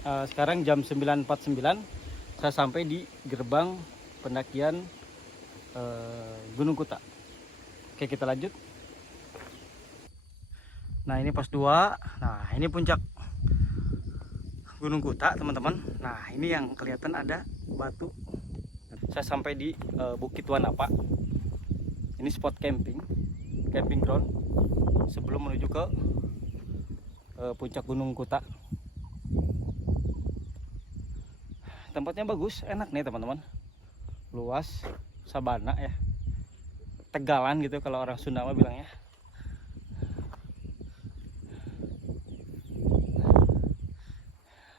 Sekarang jam 9.49, saya sampai di gerbang pendakian Gunung Kuta. Oke, kita lanjut. Nah, ini pos 2. Nah, ini puncak Gunung Kuta, teman-teman. Nah, ini yang kelihatan ada batu. Saya sampai di Bukit Wanapa. Ini spot camping ground sebelum menuju ke puncak Gunung Kuta. Tempatnya bagus, enak nih teman-teman. Luas, sabana ya. Tegalan gitu kalau orang Sunda mah bilangnya.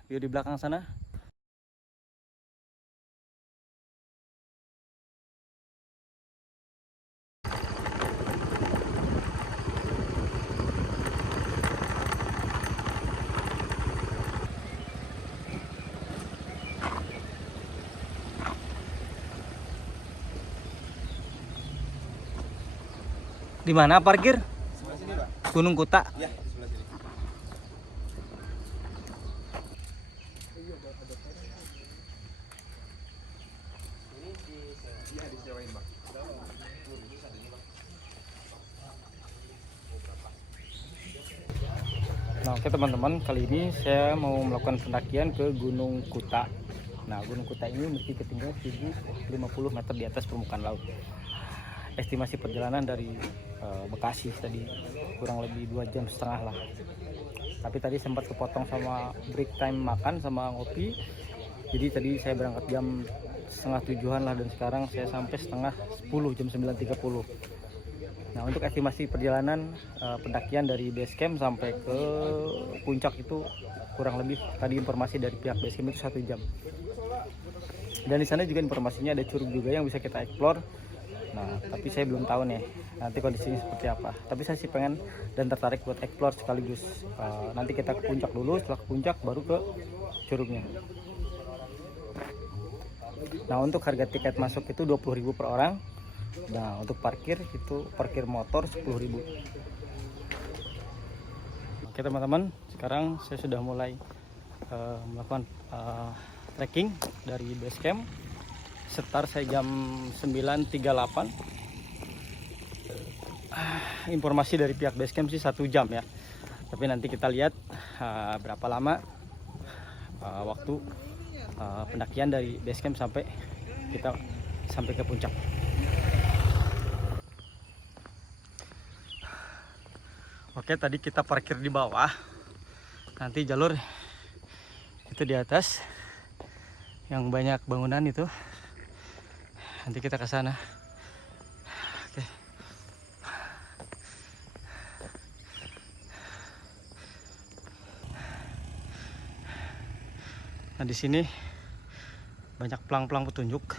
View di belakang sana. Di mana parkir? Sebelah sini, Pak. Gunung Kuta. Ya, di sebelah sini. Iya, disewain, Pak. Nah, oke teman-teman, kali ini saya mau melakukan pendakian ke Gunung Kuta. Nah, Gunung Kuta ini mesti ketinggian 1050 meter di atas permukaan laut. Estimasi perjalanan dari Bekasi tadi kurang lebih 2,5 jam lah. Tapi tadi sempat kepotong sama break time makan sama ngopi. Jadi tadi saya berangkat jam setengah 7-an lah, dan sekarang saya sampai setengah 10, jam 9.30. Nah, untuk estimasi perjalanan pendakian dari base camp sampai ke puncak itu kurang lebih tadi informasi dari pihak base camp itu 1 jam. Dan di sana juga informasinya ada curug juga yang bisa kita explore. Nah, tapi saya belum tahu nih nanti kondisinya seperti apa. Tapi saya sih pengen dan tertarik buat explore sekaligus. Nanti kita ke puncak dulu, setelah ke puncak baru ke curugnya. Nah, untuk harga tiket masuk itu 20.000 per orang. Nah, untuk parkir itu parkir motor 10.000. Oke teman-teman, sekarang saya sudah mulai melakukan trekking dari base camp. Start saya jam 9.38. Informasi dari pihak base camp sih 1 jam ya. Tapi nanti kita lihat berapa lama waktu pendakian dari base camp sampai kita sampai ke puncak. Oke, tadi kita parkir di bawah. Nanti jalur itu di atas yang banyak bangunan itu. Nanti kita ke sana. Oke. Nah, di sini banyak pelang-pelang petunjuk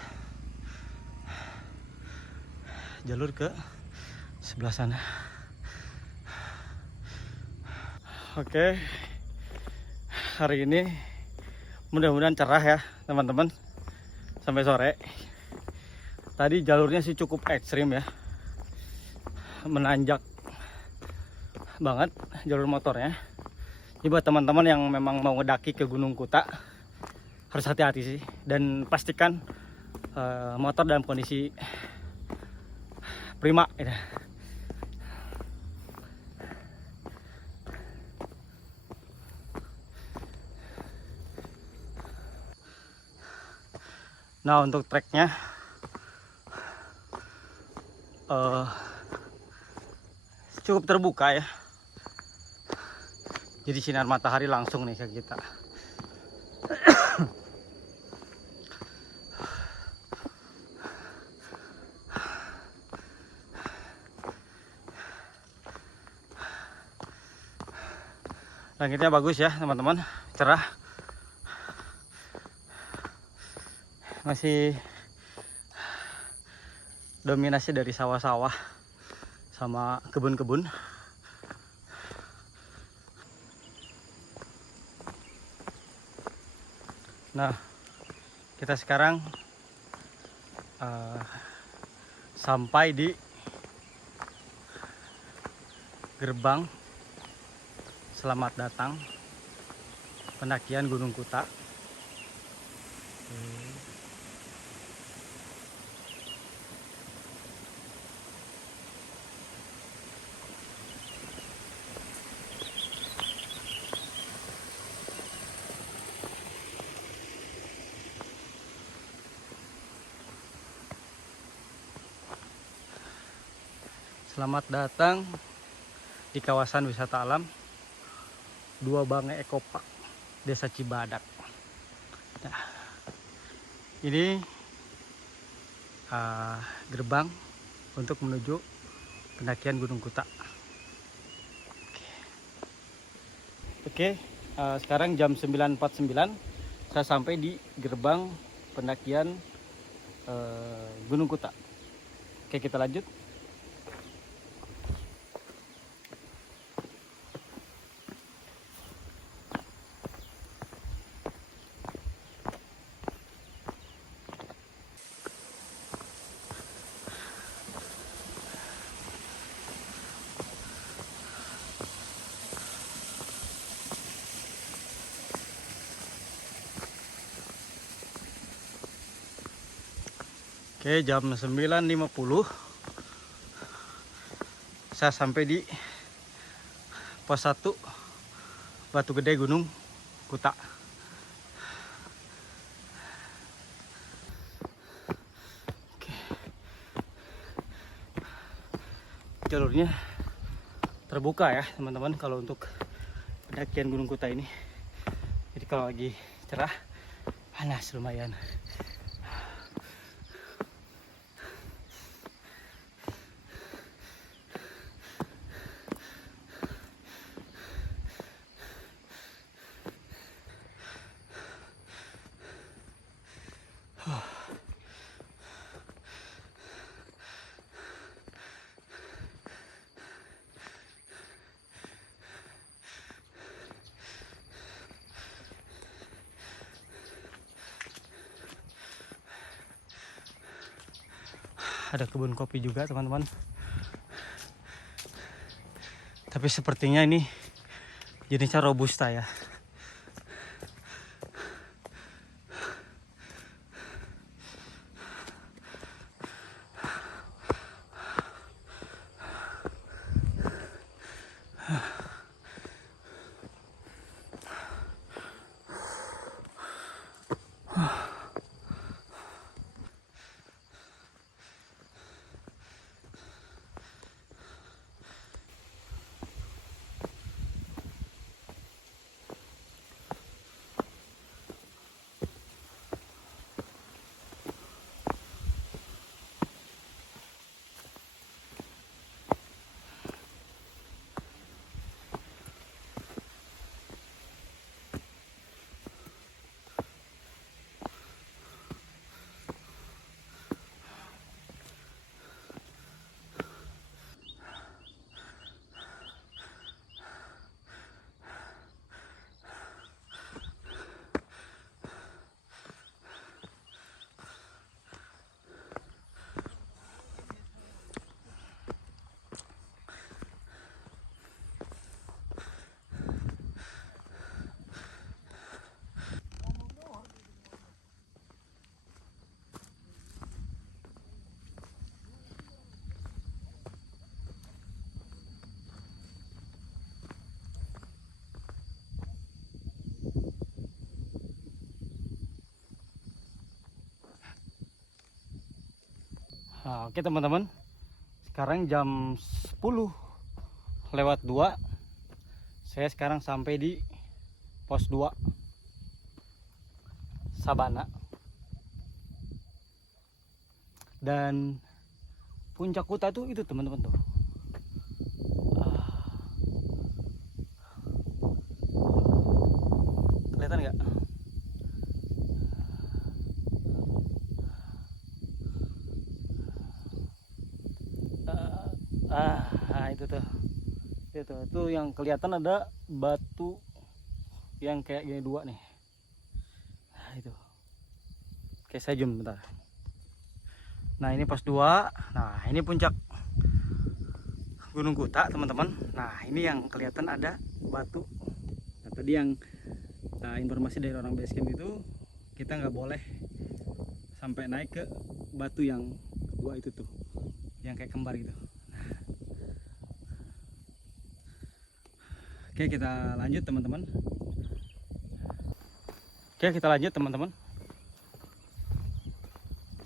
jalur ke sebelah sana. Oke, hari ini mudah-mudahan cerah ya teman-teman sampai sore. Tadi jalurnya sih cukup ekstrim ya, menanjak banget jalur motornya. Jadi buat teman-teman yang memang mau ngedaki ke Gunung Kuta harus hati-hati sih, dan pastikan motor dalam kondisi prima gitu. Nah, untuk treknya cukup terbuka ya, jadi sinar matahari langsung nih ke kita. Langitnya bagus ya teman-teman, cerah. Masih dominasi dari sawah-sawah sama kebun-kebun. Nah, kita sekarang sampai di gerbang. Selamat datang pendakian Gunung Kuta. Selamat datang di kawasan wisata alam Dua Bangai Ekopark, Desa Cibadak. Nah, ini gerbang untuk menuju pendakian Gunung Kuta. Oke, sekarang jam 9.49 saya sampai di gerbang pendakian Gunung Kuta. Oke, kita lanjut. Oke, jam 9.50 saya sampai di pos 1 Batu Gede Gunung Kuta. Oke. Jalurnya terbuka ya teman-teman kalau untuk pendakian Gunung Kuta ini. Jadi kalau lagi cerah panas lumayan. Ada kebun kopi juga teman-teman. Tapi sepertinya ini jenisnya robusta ya. Nah, oke teman-teman, sekarang jam 10:02. Saya sekarang sampai di pos 2 Sabana. Dan puncak Kuta tuh itu teman-teman tuh. Kelihatan nggak? Itu tuh. Itu yang kelihatan ada batu yang kayak gini dua nih. Nah, itu. Oke, saya zoom bentar. Nah, ini pos 2. Nah, ini puncak Gunung Kuta, teman-teman. Nah, ini yang kelihatan ada batu. Nah, tadi yang Nah, informasi dari orang basecamp itu kita nggak boleh sampai naik ke batu yang dua itu tuh, yang kayak kembar gitu. Oke, kita lanjut teman-teman.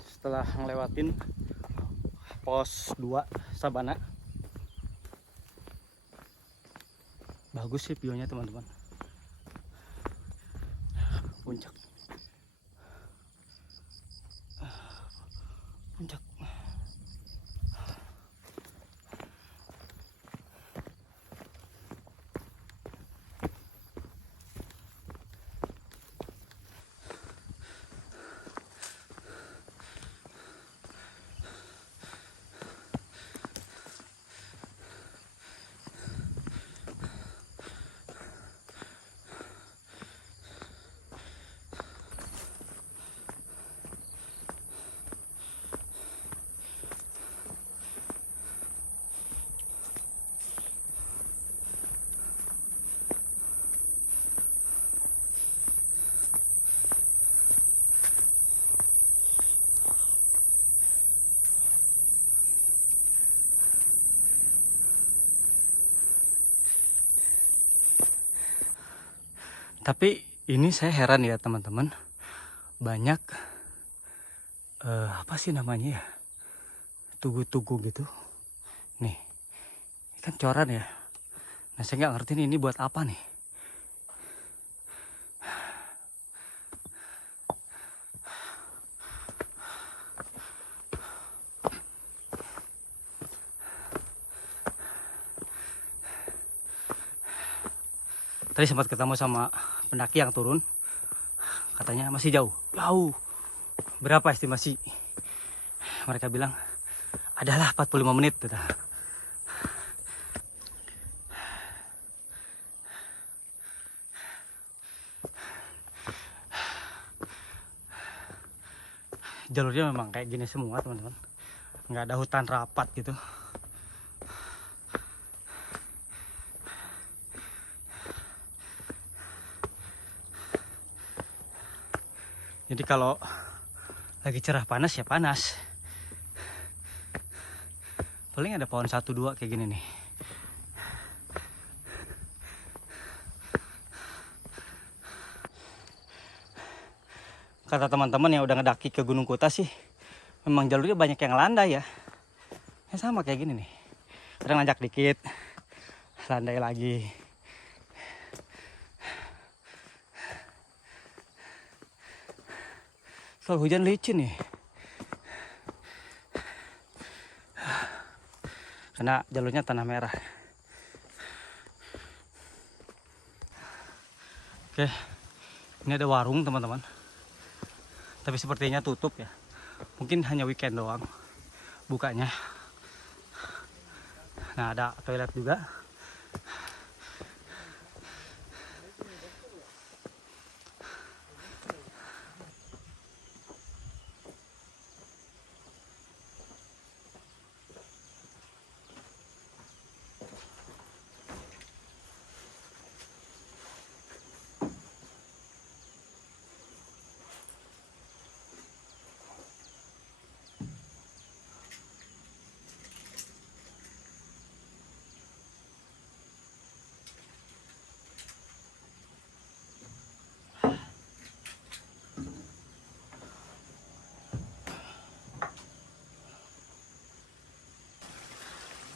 Setelah ngelewatin pos 2 Sabana, bagus sih view-nya teman-teman. Puncak. Tapi ini saya heran ya teman-teman, banyak apa sih namanya ya, tugu-tugu gitu. Nih, ini kan coran ya. Nah, saya nggak ngerti nih ini buat apa nih. Tadi sempat ketemu sama pendaki yang turun, katanya masih jauh. Berapa estimasi? Mereka bilang adalah 45 menit. Jalurnya memang kayak gini semua teman-teman, nggak ada hutan rapat gitu. Jadi kalau lagi cerah panas ya panas. Paling ada pohon 1-2 kayak gini nih. Kata teman-teman yang udah ngedaki ke Gunung Kuta sih, memang jalurnya banyak yang landai ya. Ya sama kayak gini nih. Kadang nanjak dikit, landai lagi. Kalau hujan licin nih. Karena jalurnya tanah merah. Oke, ini ada warung teman-teman. Tapi sepertinya tutup ya. Mungkin hanya weekend doang bukanya. Nah, ada toilet juga.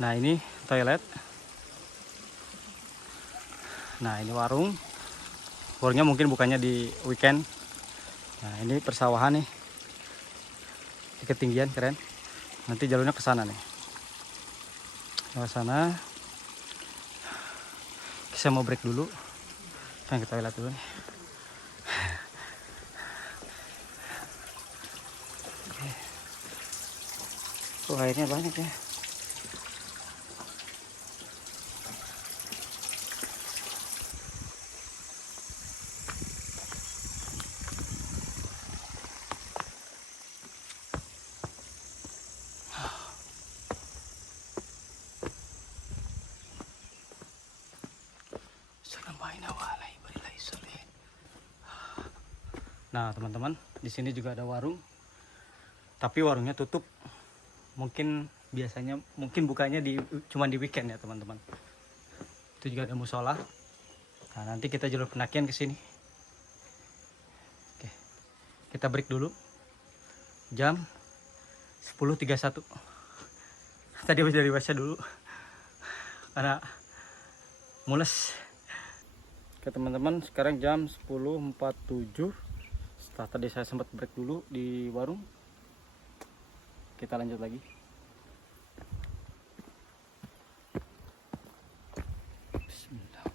Nah, ini toilet. Nah, ini warung. Warungnya mungkin bukannya di weekend. Nah, ini persawahan nih. Di ketinggian keren. Nanti jalurnya ke sana nih. Ke sana. Saya mau break dulu. Pengen ke toilet dulu nih. Oh, airnya banyak ya. Sanamay nawalay, barilay salihin. Nah teman-teman, di sini juga ada warung, tapi warungnya tutup. Mungkin biasanya, mungkin bukanya cuma di weekend ya teman-teman. Itu juga ada musola. Nah nanti kita jalur pendakian ke sini. Oke, kita break dulu. Jam 10.31. Tadi habis dari baca dulu karena mules. Oke teman-teman, sekarang jam 10.47. Setelah tadi saya sempat break dulu di warung, kita lanjut lagi. Bismillah.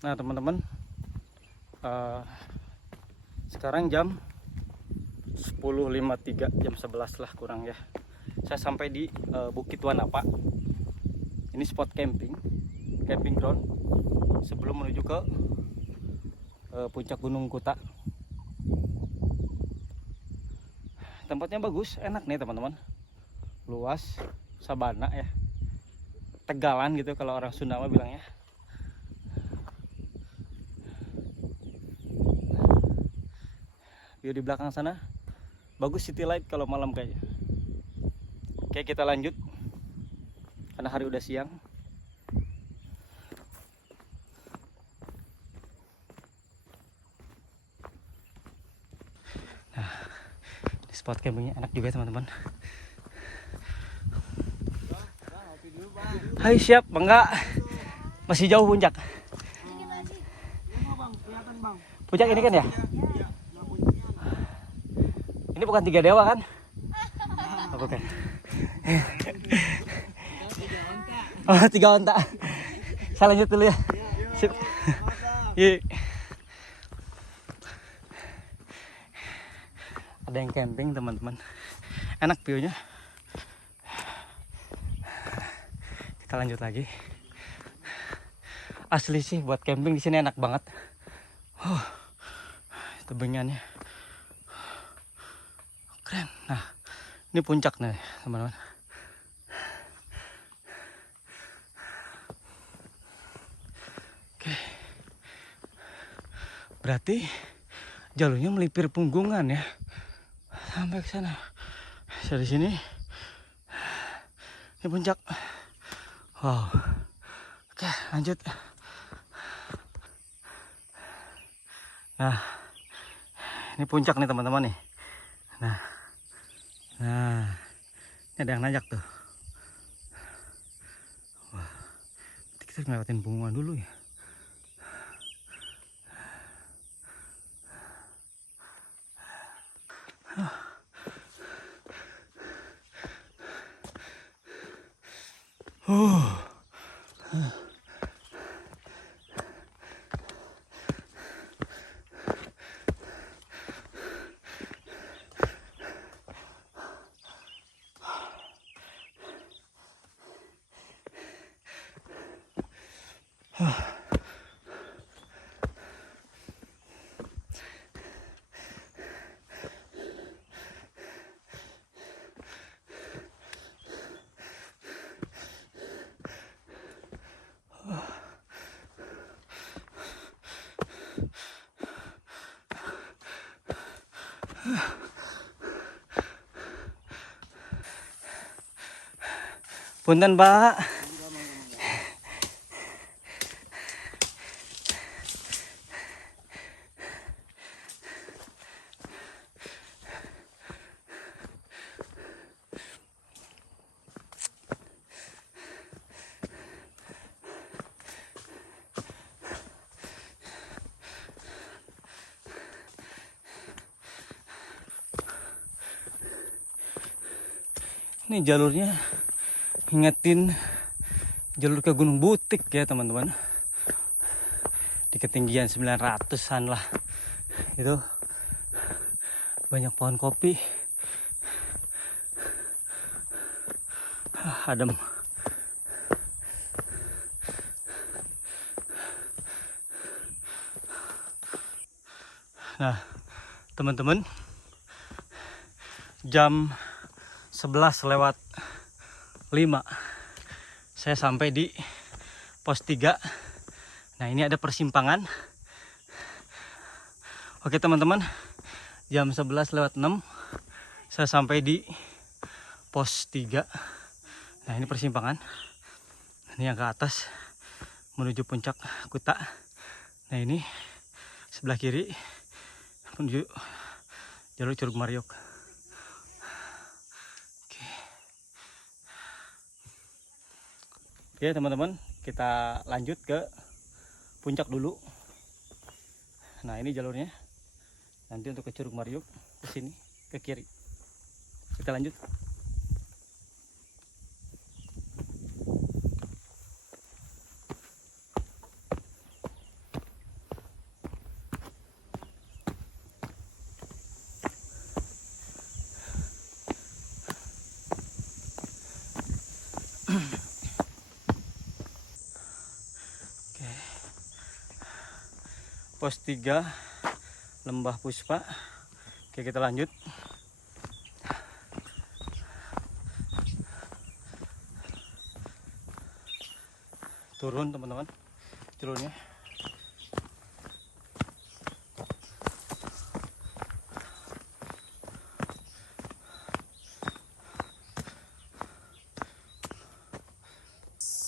Nah teman-teman, sekarang jam 10.53, jam 11 lah kurang ya. Saya sampai di Bukit Wanapa. Ini spot camping ground sebelum menuju ke puncak Gunung Kuta. Tempatnya bagus, enak nih teman-teman. Luas, sabana ya. Tegalan gitu kalau orang Sunda mah bilangnya. View di belakang sana bagus, city light kalau malam kayaknya. Oke, kita lanjut karena hari udah siang. Nah, di spot campingnya enak juga teman-teman. Hai, siap bangga. Masih jauh puncak. Puncak ini kan ya? Ini bukan Tiga Dewa kan? Oh, bukan. Oh, 3 onta. Saya lanjut dulu ya. Sip. Yuk. Ada yang camping teman-teman. Enak view-nya. Kita lanjut lagi. Asli sih buat camping di sini enak banget. Tebingannya keren. Nah, ini puncak nih teman-teman. Oke, berarti jalurnya melipir Punggungan ya sampai ke sana. Dari sini ini puncak. Wow. Oke, lanjut. Nah, ini puncak nih teman-teman nih. Nah, ini ada yang nanjak tuh. Wah, kita ngelewatin Punggungan dulu ya. Punten, Pak. Ini jalurnya Ingetin jalur ke Gunung Butik ya teman-teman. Di ketinggian 900-an lah. Itu banyak pohon kopi. Adem. Nah, teman-teman, jam 11:05 saya sampai di pos 3. Nah, ini ada persimpangan. Oke teman-teman, jam 11:06 saya sampai di pos 3. Nah, ini persimpangan. Ini yang ke atas menuju puncak Kuta. Nah, ini sebelah kiri menuju jalur Curug Mariok. Oke teman-teman, kita lanjut ke puncak dulu. Nah, ini jalurnya. Nanti untuk ke Curug Mariok ke sini ke kiri. Kita lanjut. Pos 3 Lembah Puspa. Oke, kita lanjut. Turun teman-teman jalurnya.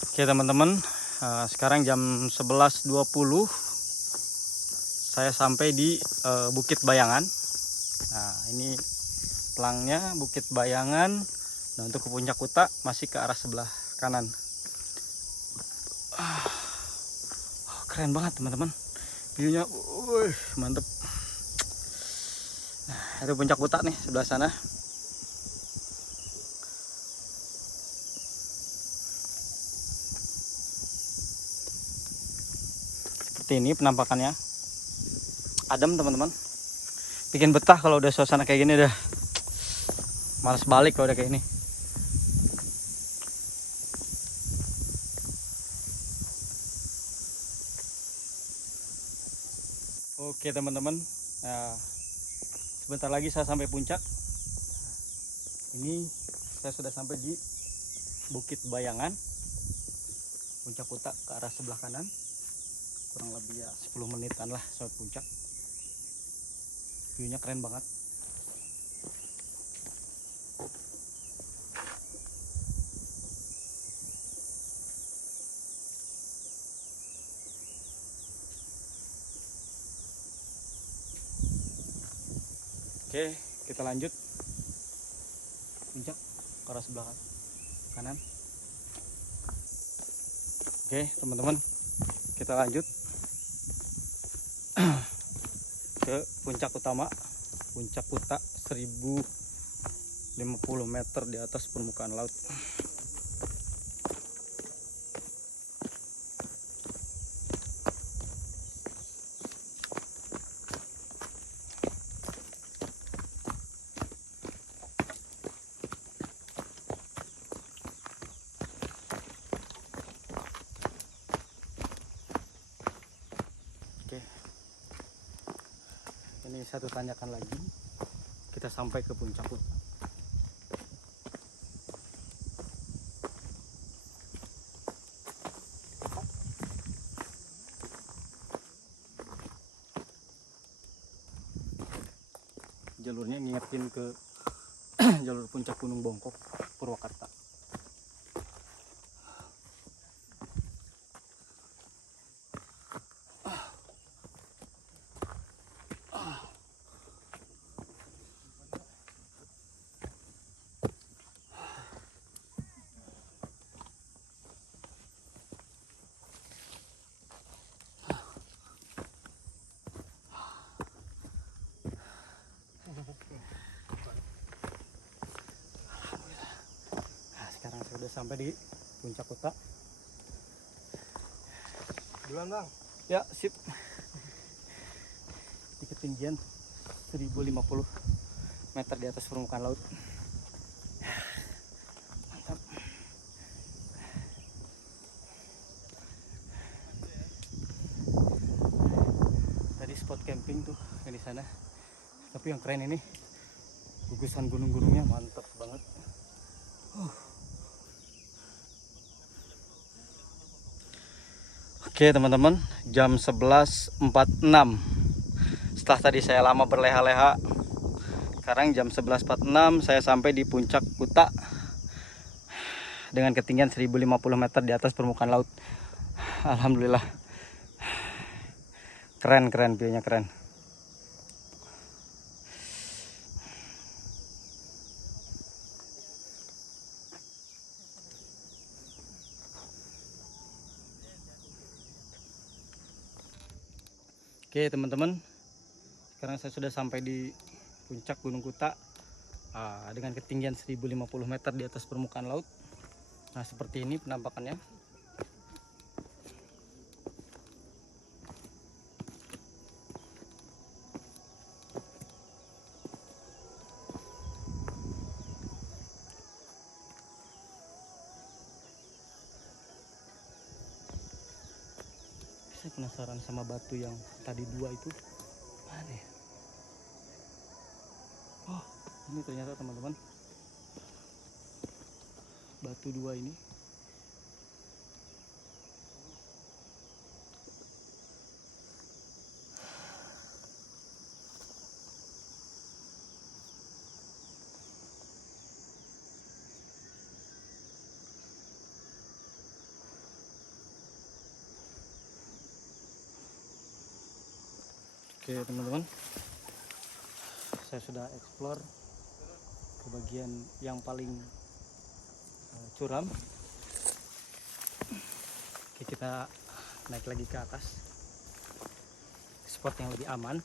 Oke teman-teman, sekarang jam 11:20 saya sampai di Bukit Bayangan. Nah, ini pelangnya Bukit Bayangan. Nah, untuk ke puncak Kuta masih ke arah sebelah kanan. Keren banget teman-teman, viewnya, mantep. Nah, itu puncak Kuta nih sebelah sana. Seperti ini penampakannya. Adem teman-teman, bikin betah kalau udah suasana kayak gini. Udah males balik kalau udah kayak ini. Oke teman-teman, nah, sebentar lagi saya sampai puncak. Ini saya sudah sampai di Bukit Bayangan, puncak Kuta ke arah sebelah kanan. Kurang lebih ya 10 menitan lah sampai puncak. Viewnya keren banget. Oke, kita lanjut puncak ke arah sebelah kanan. Oke teman-teman, kita lanjut ke puncak utama, puncak Kuta 1050 meter di atas permukaan laut. Oke, ini satu tanyakan lagi, kita sampai ke puncak Kuta. Jalurnya ngingetin ke jalur puncak Gunung Bongkok, Purwakarta. sampai di puncak Kuta. Duluan bang. Ya, sip. Di ketinggian 1050 meter di atas permukaan laut. Mantap. Tadi spot camping tuh yang di sana. Tapi yang keren ini gugusan gunung-gunungnya mantap banget. Oke teman-teman, jam 11.46. Setelah tadi saya lama berleha-leha, sekarang jam 11.46 saya sampai di puncak Kuta dengan ketinggian 1050 meter di atas permukaan laut. Alhamdulillah, keren view-nya keren. Oke teman-teman, sekarang saya sudah sampai di puncak Gunung Kuta dengan ketinggian 1050 meter di atas permukaan laut. Nah seperti ini penampakannya. Saya penasaran sama batu yang tadi dua itu. Mana ya? Oh, ini ternyata teman-teman, batu dua ini. Oke teman-teman, saya sudah explore ke bagian yang paling curam. Oke, kita naik lagi ke atas, spot yang lebih aman.